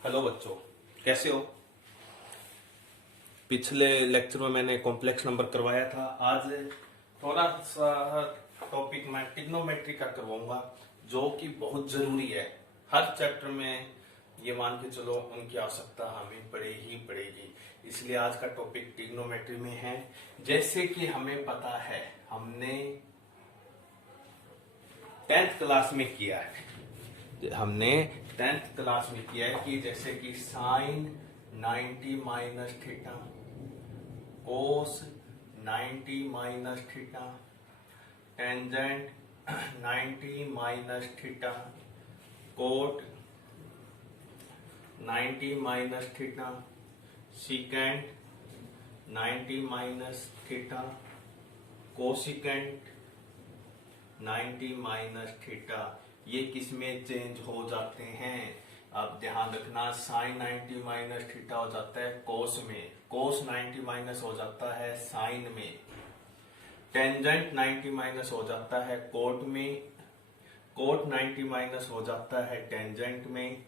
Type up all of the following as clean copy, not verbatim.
Hello बच्चों, कैसे हो। पिछले लेक्चर में मैंने कॉम्प्लेक्स नंबर करवाया था। आज थोड़ा सा टॉपिक मैं ट्रिग्नोमेट्री का करवाऊंगा, जो कि बहुत जरूरी है। हर चैप्टर में ये मान के चलो उनकी आवश्यकता हमें पड़े ही पड़ेगी, इसलिए आज का टॉपिक ट्रिग्नोमेट्री में है। जैसे कि हमें पता है, हमने 10th क्लास में किया है, हमने 10th क्लास में किया है कि जैसे कि sine 90 minus theta, cos 90 minus theta, tangent 90 minus theta, cot 90 minus theta, secant 90 minus theta, cosecant 90 minus theta. ये किसमें चेंज हो जाते हैं? अब ध्यान रखना, साइन 90 माइनस थीटा हो जाता है कोस में, कोस 90 माइनस हो जाता है साइन में, टेंजेंट 90 माइनस हो जाता है कोट में, कोट 90 माइनस हो जाता है टेंजेंट में,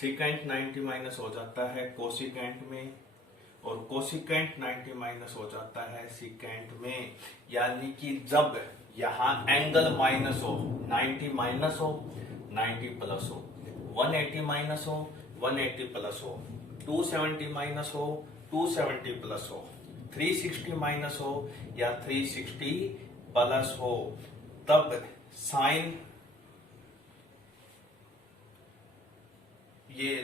सीकेंट 90 माइनस हो जाता है कोसिकेंट में, और कोसिकेंट 90 माइनस हो जाता है सीकेंट में। यानी कि जब यहां एंगल माइनस हो, 90 माइनस हो 90 प्लस हो, 180 माइनस हो 180 प्लस हो, 270 माइनस हो 270 प्लस हो, 360 माइनस हो या 360 प्लस हो, तब साइन ये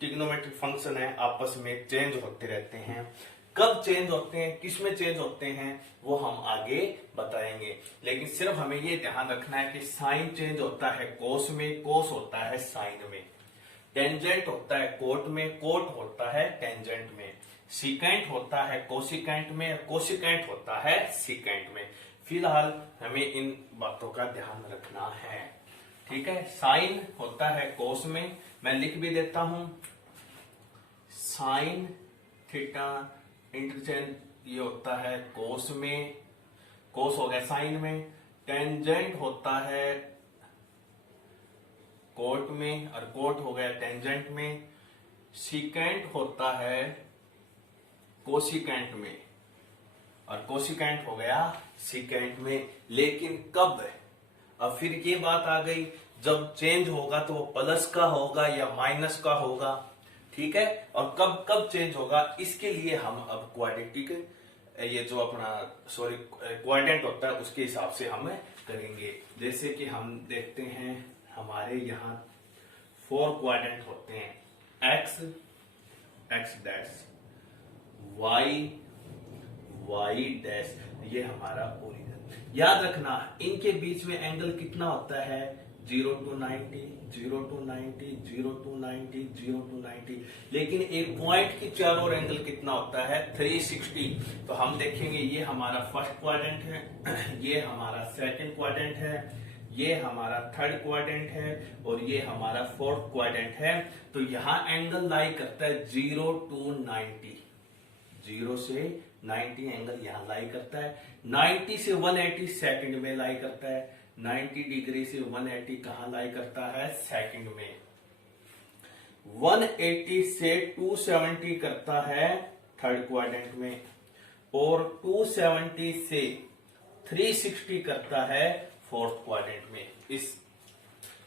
ट्रिग्नोमेट्रिक फंक्शन है, आपस में चेंज होते रहते हैं। कब चेंज होते हैं, किस में चेंज होते हैं, वो हम आगे बताएंगे। लेकिन सिर्फ हमें ये ध्यान रखना है कि साइन चेंज होता है कोस में, कोस होता है साइन में, टेंजेंट होता है कोट में, कोट होता है टेंजेंट में, सीकेंट होता है कोसिकेंट में, कोसिकेंट होता है सीकेंट में। फिलहाल हमें इन बातों का ध्यान रखना है, ठीक है। साइन होता है कोस में, मैं लिख भी देता हूं, साइन थीटा इंटरचेंज ये होता है कोस में, कोस हो गया साइन में, टेंजेंट होता है कोट में और कोट हो गया टेंजेंट में, सीकेंट होता है कोसिकेंट में और कोसिकेंट हो गया सीकेंट में। लेकिन कब, अब फिर ये बात आ गई, जब चेंज होगा तो वो प्लस का होगा या माइनस का होगा, ठीक है। और कब कब चेंज होगा, इसके लिए हम अब क्वाड्रेटिक ये जो अपना क्वाड्रेंट होता है उसके हिसाब से हम करेंगे। जैसे कि हम देखते हैं, हमारे यहाँ 4 क्वाड्रेंट होते हैं, x x dash, y y dash, ये हमारा ओरिजिन। याद रखना, इनके बीच में एंगल कितना होता है, 0 to 90, 0 to 90, 0 to 90, 0 to 90। लेकिन एक पॉइंट की चारों ओर एंगल कितना होता है, 360। तो हम देखेंगे, ये हमारा फर्स्ट क्वाड्रेंट है, ये हमारा सेकंड क्वाड्रेंट है, ये हमारा थर्ड क्वाड्रेंट है और ये हमारा फोर्थ क्वाड्रेंट है। तो यहां एंगल लाई करता है 0 to 90, 0 से 90 एंगल यहां लाई करता है, 90 से 180 सेकंड में लाई करता है, 90 डिग्री से 180 कहां लाई करता है, सेकंड में, 180 से 270 करता है थर्ड क्वाड्रेंट में, और 270 से 360 करता है फोर्थ क्वाड्रेंट में। इस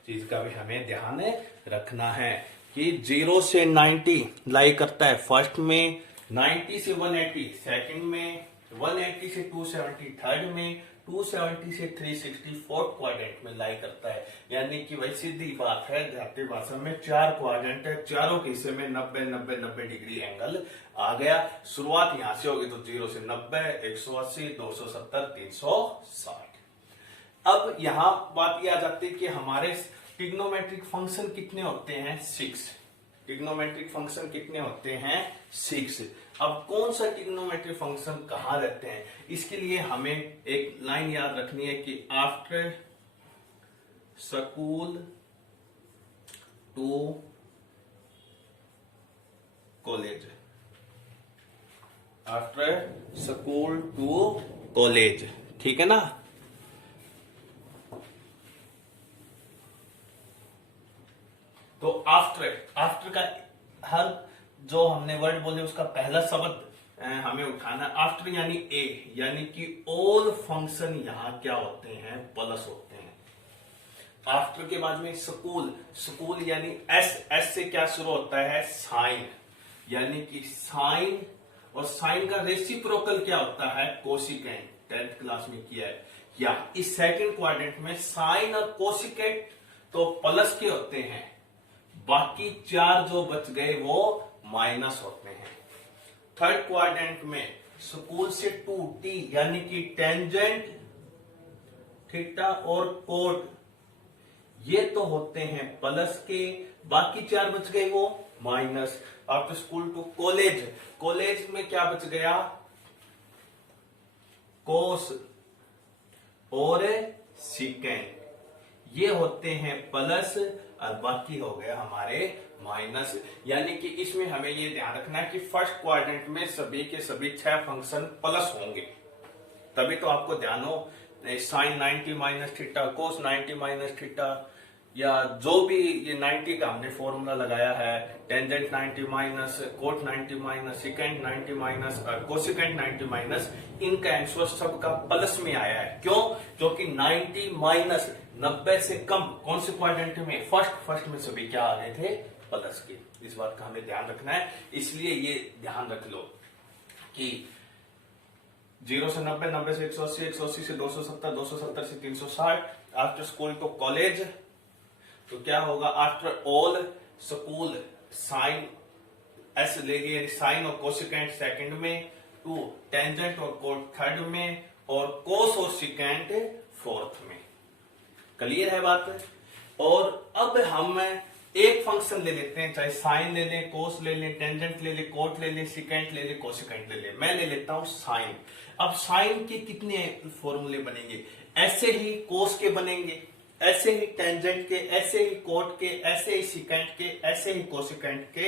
चीज का भी हमें ध्यान रखना है कि 0 से 90 लाई करता है फर्स्ट में, 90 से 180 सेकंड में, 180 से 270 थर्ड में, 270 से 360 फोर्थ क्वाड्रेंट में लाई करता है। यानी कि वही सीधी बात है, जाती भाषा में 4 क्वाड्रेंट है, चारों के हिस्से में 90 90 90 डिग्री एंगल आ गया। शुरुआत यहां से होगी तो 0 से 90, 180, 270, 360। अब यहां बात यह आ जाती है कि हमारे ट्रिग्नोमेट्रिक फंक्शन कितने होते हैं, 6। ट्रिग्नोमेट्रिक फंक्शन कितने होते हैं, 6। अब कौन सा ट्रिग्नोमेट्रिक फंक्शन कहां रहते हैं, इसके लिए हमें एक लाइन याद रखनी है कि after school to college, after school to college, ठीक है ना। तो आफ्टर का हर जो हमने वर्ड बोले उसका पहला शब्द हमें उठाना। आफ्टर यानी ए, यानी कि ऑल फंक्शन यहां क्या होते हैं, प्लस होते हैं। आफ्टर के बाद में स्कूल यानी एस से क्या शुरू होता है, साइन, यानी कि साइन, और साइन का रेसिप्रोकल क्या होता है, कोसिकेंट, 10th क्लास में किया है। या इस सेकंड क्वाड्रेंट में साइन और कोसिकेंट तो प्लस के होते हैं, बाकी 4 जो बच गए वो माइनस होते हैं। थर्ड क्वाड्रेंट में स्कूल से टू, टी यानी कि टेंजेंट, थीटा और कोट, ये तो होते हैं प्लस के, बाकी 4 बच गए वो minus. After school to college में क्या बच गया, कोस और सिकेंट, ये होते हैं प्लस और बाकी हो गया हमारे माइनस। यानी कि इसमें हमें ये ध्यान रखना है कि फर्स्ट क्वाड्रेंट में सभी के सभी 6 फंक्शन प्लस होंगे, तभी तो आपको ध्यान हो sign 90 minus theta, cos 90 minus theta, या जो भी ये 90 का हमने फॉर्मूला लगाया है, tangent 90 minus, cot 90 minus, secant 90 minus और कोसिकेंट 90 माइनस, इनका आंसर सबका प्लस में आया है। क्यों? क्योंकि 90 माइनस 90 से कम कौन से क्वाड्रेंट में, फर्स्ट में सभी क्या आ गए थे, प्लस के। इस बात का हमें ध्यान रखना है, इसलिए ये ध्यान रख लो कि 0 से 90, 90 से 180, 180 से 270, 270 से 360। आफ्टर स्कूल टू कॉलेज तो क्या होगा, after all school sine S लेंगे, साइन और कोसिकेंट सेकंड में, टू टेंजेंट और कोट थर्ड में, और कोस और सिकेंट फोर्थ में। क्लियर है बात? और अब हम एक फंक्शन ले लेते हैं, चाहे साइन ले लें, कोस ले लें, टेंजेंट ले लें, कोट ले लें, सिकेंट ले लें, कोसिकेंट ले लें। मैं ले लेता हूं साइन। अब साइन के कितने फॉर्मूले बनेंगे, ऐसे ही कोस के बनेंगे, ऐसे ही टेंजेंट के, ऐसे ही कोट के, ऐसे ही सिकेंट के, ऐसे ही कोसिकेंट के।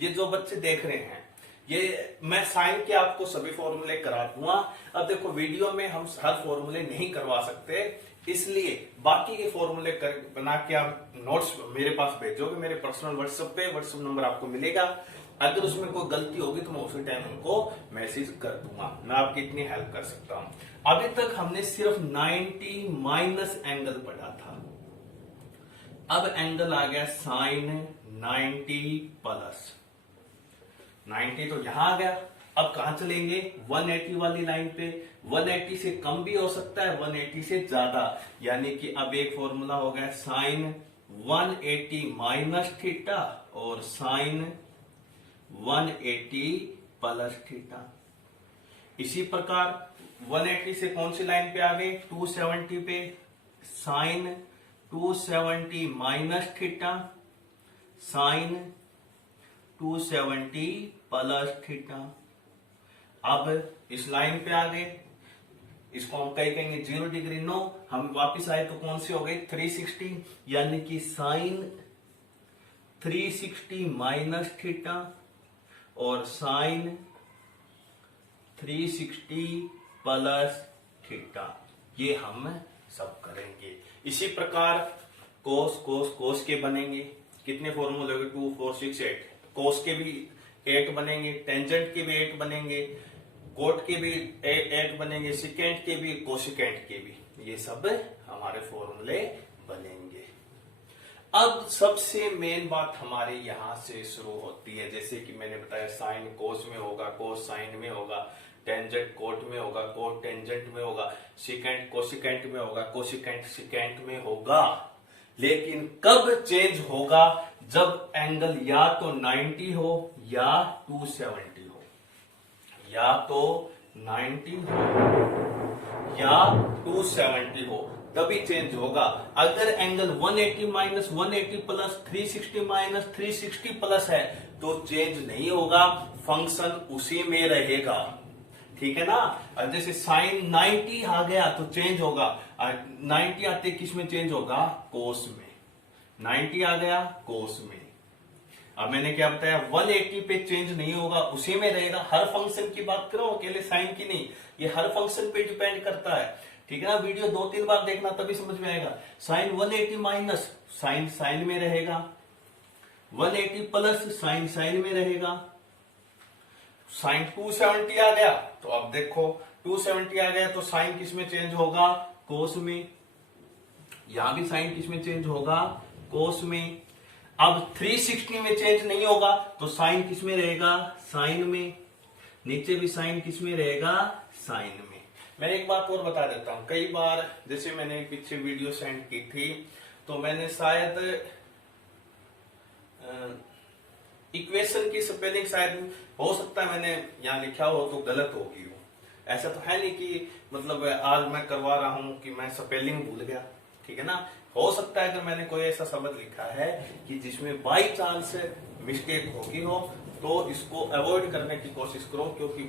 ये जो बच्चे देख रहे हैं, ये मैं साइन के आपको सभी फॉर्मूले करा दूंगा। अब देखो वीडियो में हम हर फॉर्मूले नहीं करवा सकते, इसलिए बाकी के फॉर्मूले बना के आप नोट्स मेरे पास भेजोगे, मेरे पर्सनल व्हाट्सएप नंबर आपको मिलेगा। अगर उसमें कोई गलती होगी तो मैं उसी टाइम उनको मैसेज कर दूंगा, मैं आपकी इतनी हेल्प कर सकता हूं। अभी तक हमने सिर्फ 90 माइनस एंगल पढ़ा था, अब एंगल आ गया साइन 90 प्लस। 90 तो यहां आ गया, अब कहां चलेंगे, 180 वाली लाइन पे। 180 से कम भी हो सकता है, 180 से ज्यादा, यानी कि अब एक फॉर्मूला हो गया साइन 180 माइनस थीटा और साइन 180 प्लस थीटा। इसी प्रकार 180 से कौन सी लाइन पे आ गए, 270 पे, sine 270 minus theta, sine 270 plus theta. अब इस लाइन पे आ गए, इसको हम कहीं कहेंगे 0 डिग्री, नो, हम वापस आए तो कौन सी हो गई, 360, यानी कि साइन 360 माइनस थीटा और साइन 360 प्लस थीटा। ये हम सब करेंगे। इसी प्रकार कोस के बनेंगे, कितने फॉर्मूले हो गए, 2 4 6 8। कोस के भी 8 बनेंगे, टेंजेंट के भी 8 बनेंगे, कोट के भी 8 बनेंगे, सिकेंट के भी, कोसिकेंट के भी, ये सब हमारे फॉर्मूले बनेंगे। अब सबसे मेन बात हमारे यहां से शुरू होती है, जैसे कि मैंने बताया साइन कोस में होगा, कोस साइन में होगा, टेंजेंट कोट में होगा, कोट टेंजेंट में होगा, सिकेंट कोसिकेंट में होगा, कोसिकेंट सिकेंट में होगा। लेकिन कब चेंज होगा, जब एंगल या तो 90 हो या 270 हो, या तो 90 हो या 270 हो, तभी चेंज होगा। अगर angle 180 minus 180 plus 360 minus 360 plus है तो चेंज नहीं होगा, फंक्शन उसी में रहेगा, ठीक है ना। अब जैसे साइन 90 आ गया तो चेंज होगा, 90 आते किस में चेंज होगा, कोस में। 90 आ गया कोस में। अब मैंने क्या बताया, 180 पे चेंज नहीं होगा, उसी में रहेगा। हर फंक्शन की बात करो, अकेले साइन की नहीं, ये हर फंक्शन पे डिपेंड करता है, ठीक है ना। वीडियो 2-3 बार देखना तभी समझ में आएगा। साइन 180 माइनस, साइन में रहेगा, 180 प्लस साइन साइन में रहेगा, साइन 270 आ गया। तो अब देखो 270 आ गया तो साइन किस में चेंज होगा, कोस में। यहां भी साइन किस में चेंज होगा, कोस में। अब 360 में चेंज नहीं होगा तो साइन किस में रहेगा, साइन में। नीचे भी साइन किस में रहेगा, साइन में। मैं एक बात और बता देता हूं, कई बार जैसे मैंने पीछे वीडियो सेंड की थी तो मैंने शायद इक्वेशन की स्पेलिंग शायद हो सकता है मैंने यहाँ लिखा हो तो गलत होगी हो। ऐसा तो है नहीं कि मतलब आज मैं करवा रहा हूं कि मैं स्पेलिंग भूल गया, ठीक है ना। हो सकता है अगर मैंने कोई ऐसा शब्द लिखा है कि जिसमें बाई चांस मिस्टेक होगी हो तो इसको अवॉइड करने की कोशिश करो, क्योंकि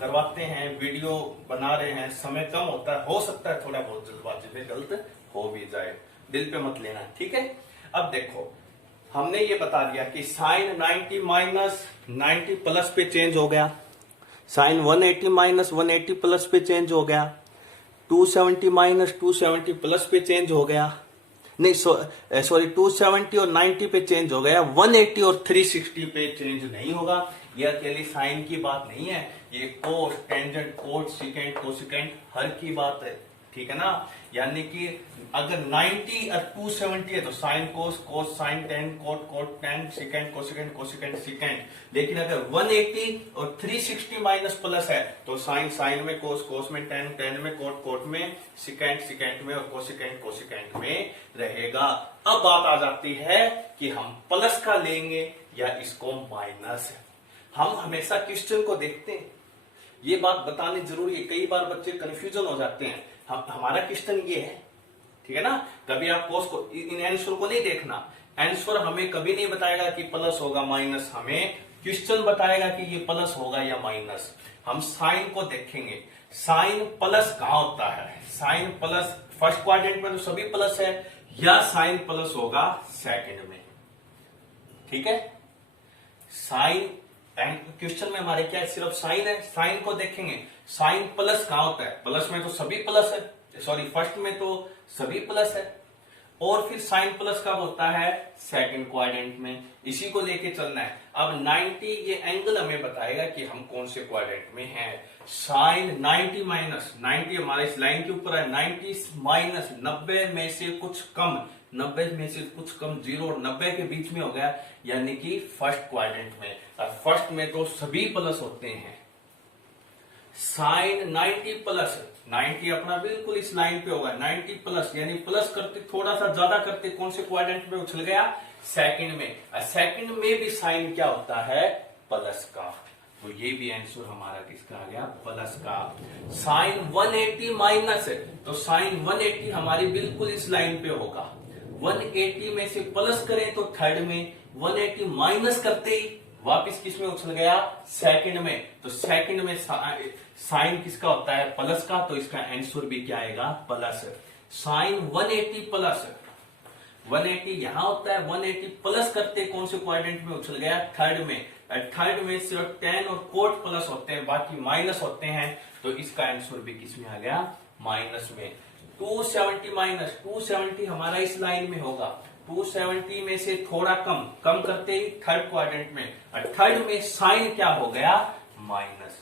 करवाते हैं, वीडियो बना रहे हैं, समय कम होता है, हो सकता है थोड़ा बहुत जल्दबाजी में गलत हो भी जाए, दिल पे मत लेना, ठीक है। अब देखो हमने ये बता दिया कि साइन 90 माइनस 90 प्लस पे चेंज हो गया, साइन 180 माइनस 180 प्लस पे चेंज हो गया, 270 माइनस 270 प्लस पे चेंज हो गया, नहीं सॉरी 270 और 90 पे चेंज हो गया, 180 और 360 पे चेंज नहीं होगा। ये अकेली साइन की बात नहीं है, ये कोस, टेंजेंट, कोट, सिकेंट, कोसिकेंट हर की बात है, ठीक है ना। यानी कि अगर 90 और 270 है तो sine cos, cos sine, tan cot, cot tan, secant cosecant, cosecant secant. लेकिन अगर 180 और 360 माइनस प्लस है तो साइन साइन में, कोस कोस में, टेन टेन में, कोट कोट में, सिकेंट सिकेंट में और कोसिकेंट कोसिकेंट में रहेगा। अब बात आ जाती है कि हम प्लस का लेंगे या इसको माइनस। हम हमेशा क्वेश्चन को देखते हैं, ये बात बतानी जरूरी है, कई बार बच्चे कंफ्यूजन हो जाते हैं। हमारा क्वेश्चन ये है, ठीक है ना। कभी आप कोस को, इन आंसर को नहीं देखना, आंसर हमें कभी नहीं बताएगा कि प्लस होगा माइनस, हमें क्वेश्चन बताएगा कि ये प्लस होगा या माइनस। हम साइन को देखेंगे, साइन प्लस कहां होता है, साइन प्लस फर्स्ट क्वाड्रेंट में तो सभी प्लस है, या साइन प्लस होगा सेकंड में, ठीक है। साइन क्वेश्चन में हमारे क्या है, सिर्फ साइन है, साइन को देखेंगे। साइन प्लस कहां होता है, प्लस में तो सभी प्लस है, सॉरी फर्स्ट में तो सभी प्लस है, और फिर साइन प्लस कब होता है, सेकंड क्वाड्रेंट में। इसी को लेके चलना है। अब 90 ये एंगल हमें बताएगा कि हम कौन से क्वाड्रेंट में हैं। साइन 90 माइनस 90 हमारे इस लाइन के ऊपर है, 90 माइनस 90 में से कुछ कम, 90 में से कुछ कम 0 और 90 के बीच में हो गया, यानी कि फर्स्ट क्वाड्रेंट में। और फर्स्ट में तो सभी प्लस होते हैं। साइन 90 प्लस 90 अपना बिल्कुल इस लाइन पे होगा, 90 प्लस यानी प्लस करते थोड़ा सा ज्यादा करते कौन से क्वाड्रेंट में उछल गया, सेकंड में। और सेकंड में भी साइन क्या होता है, प्लस का। तो ये भी आंसर हमारा किसका आ गया, प्लस का। साइन 180 माइनस है तो साइन 180 हमारी बिल्कुल इस लाइन पे होगा, 180 में से प्लस करें तो थर्ड में, 180 माइनस करते ही वापिस किस में उछल गया, सेकंड में। तो सेकंड में साइन किसका होता है, प्लस का, तो इसका आंसर भी क्या आएगा, प्लस। साइन 180 प्लस 180 यहां होता है, 180 प्लस करते कौन से क्वाड्रेंट में उछल गया, थर्ड में। थर्ड में सिर्फ टेन और कोट प्लस होते हैं, बाकी माइनस होते हैं, तो इसका आंसर भी किस में आ गया, माइनस में। 270 माइनस 270 हमारा इस लाइन में होगा, 270 में से थोड़ा कम, कम करते ही थर्ड क्वाड्रेंट में, और थर्ड में साइन क्या हो गया, माइनस।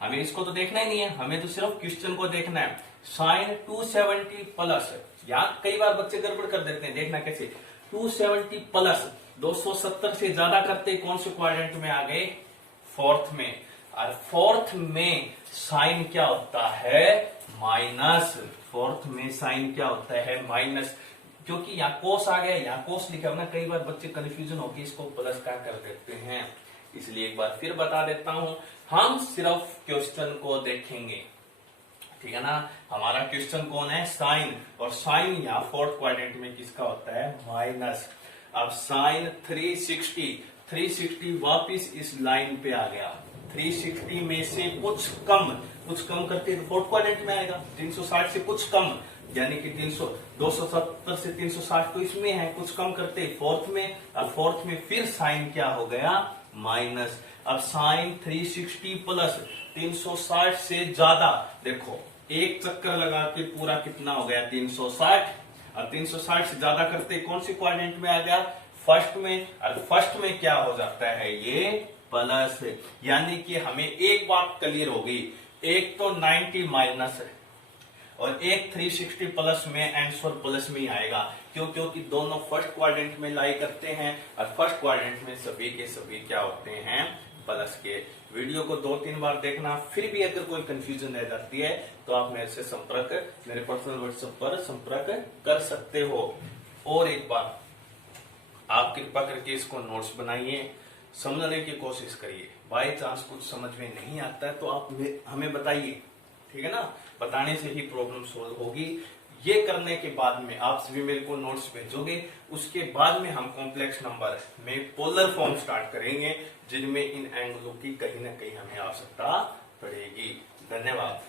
हमें इसको तो देखना ही नहीं है, हमें तो सिर्फ क्वेश्चन को देखना है। साइन 270 प्लस, यहाँ कई बार बच्चे गड़बड़ कर देते हैं, देखना कैसे, 270 प्लस 270 से ज्यादा करते कौन से क्वाड्रेंट में आ गए, फोर्थ में। और फोर्थ में साइन क्या होता है, माइनस। फोर्थ में साइन क्या होता है, माइनस, क्योंकि यहाँ कोस आ गया, यहाँ कोस लिखा ना, कई बार बच्चे कंफ्यूजन होकर इसको प्लस का कर देते हैं, इसलिए एक बार फिर बता देता हूं, हम सिर्फ क्वेश्चन को देखेंगे, ठीक है ना। हमारा क्वेश्चन कौन है, साइन, और साइन यहाँ फोर्थ क्वाड्रेंट में किसका होता है, माइनस। अब साइन 360 वापिस इस लाइन पे आ गया, 360 में से कुछ कम करके फोर्थ क्वाड्रेंट में आएगा, 360 से कुछ कम, यानी कि 270 से 360 तो इसमें है, कुछ कम करते फोर्थ में, और फोर्थ में फिर साइन क्या हो गया, माइनस। अब साइन 360 प्लस 360 से ज्यादा, देखो एक चक्कर लगा के पूरा कितना हो गया, 360, और 360 से ज्यादा करते कौन सी क्वाड्रेंट में आ गया, फर्स्ट में, और फर्स्ट में क्या हो जाता है, ये प्लस है। यानी कि हमें एक बात क्लियर होगी, एक तो 90 माइनस है और एक 360 प्लस में आंसर प्लस में ही आएगा। क्यों? क्योंकि दोनों फर्स्ट क्वाड्रेंट में लाई करते हैं और फर्स्ट क्वाड्रेंट में सभी के सभी क्या होते हैं, प्लस के। वीडियो को 2-3 बार देखना, फिर भी अगर कोई कंफ्यूजन रह जाती है तो आप मेरे से मेरे पर्सनल व्हाट्सएप पर संपर्क कर सकते हो। और एक बार आप कृपा करके इसको नोट्स बनाइए, समझने की कोशिश करिए। बाय चांस कुछ समझ में नहीं आता है तो आप हमें बताइए, ठीक है ना। बताने से ही प्रॉब्लम सोल्व होगी। ये करने के बाद में आप सभी मेरे को नोट्स भेजोगे, उसके बाद में हम कॉम्प्लेक्स नंबर में पोलर फॉर्म स्टार्ट करेंगे, जिनमें इन एंगलों की कहीं ना कहीं हमें आवश्यकता पड़ेगी। धन्यवाद।